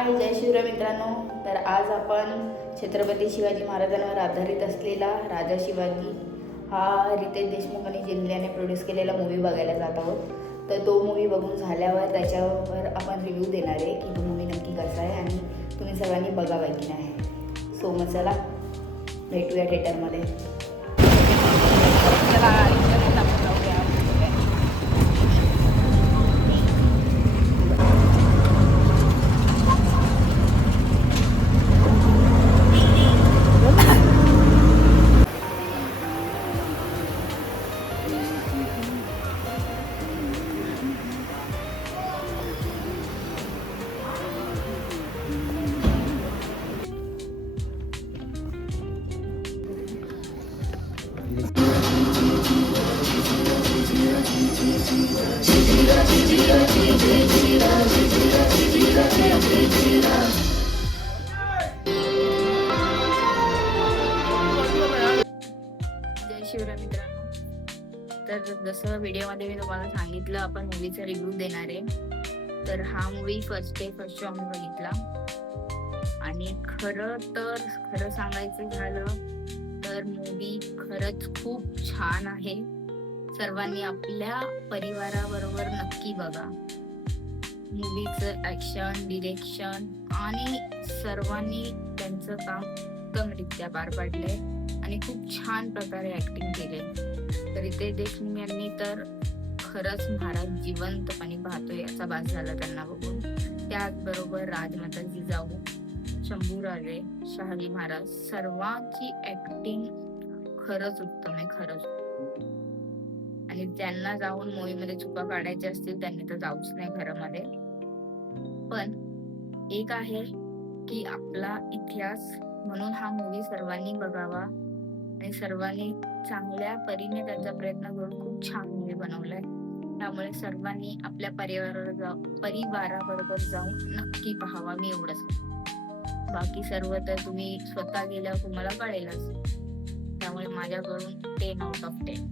हाय, जय शिवराय मित्रांनो. तर आज आपण छत्रपती शिवाजी महाराजांवर आधारित असलेला राजा शिवाजी हा रितेश देशमुख आणि जिंकल्याने प्रोड्यूस केलेला मूवी बघायला जात आहोत. तर तो मूवी बघून झाल्यावर त्याच्यावर आपण रिव्ह्यू देणार आहे की तो मूवी नक्की कसा आहे आणि तुम्ही सर्वांनी बघावा की नाही. सो मग चला भेटूया थिएटरमध्ये. जय शिवराय मित्रांनो. तर जसं व्हिडिओमध्ये मी तुम्हाला सांगितलं आपण मूवीचा रिव्ह्यू देणार आहे. तर हा मूवी फर्स्ट शो आम्ही बघितला आणि खरं सांगायचं झालं तर मूवी खरंच खूप छान आहे. सर्वांनी आपल्या परिवाराबरोबर नक्की बघा. मूवीचं ॲक्शन, डिरेक्शन आणि सर्वांनी त्यांचं काम उत्तमरित्या पार पाडलंय आणि खूप छान प्रकारे ऍक्टिंग केले. तर रितेश देशमुख यांनी तर खरंच महाराज जिवंतपणे पाहतोय याचा भास झाला त्यांना बघून. त्याचबरोबर राजमाता जिजाऊ, शंभूराजे, शहाजी महाराज सर्वांची ऍक्टिंग खरंच उत्तम आहे. खरंच. आणि ज्यांना जाऊन मूवीमध्ये चुका काढायच्या असतील त्यांनी तर जाऊच नाही घरामध्ये. पण एक आहे की आपला इतिहास म्हणून हा मूवी सर्वांनी बघावा आणि सर्वांनी चांगल्या परीने त्याचा प्रयत्न करून खूप छान मूवी बनवलाय. त्यामुळे सर्वांनी आपल्या परिवाराबरोबर जाऊन नक्की पाहावा. मी एवढंच. बाकी सर्व तर तुम्ही स्वतः गेल्यावर तुम्हाला कळेलच. त्यामुळे माझ्याकडून 10 out of 10.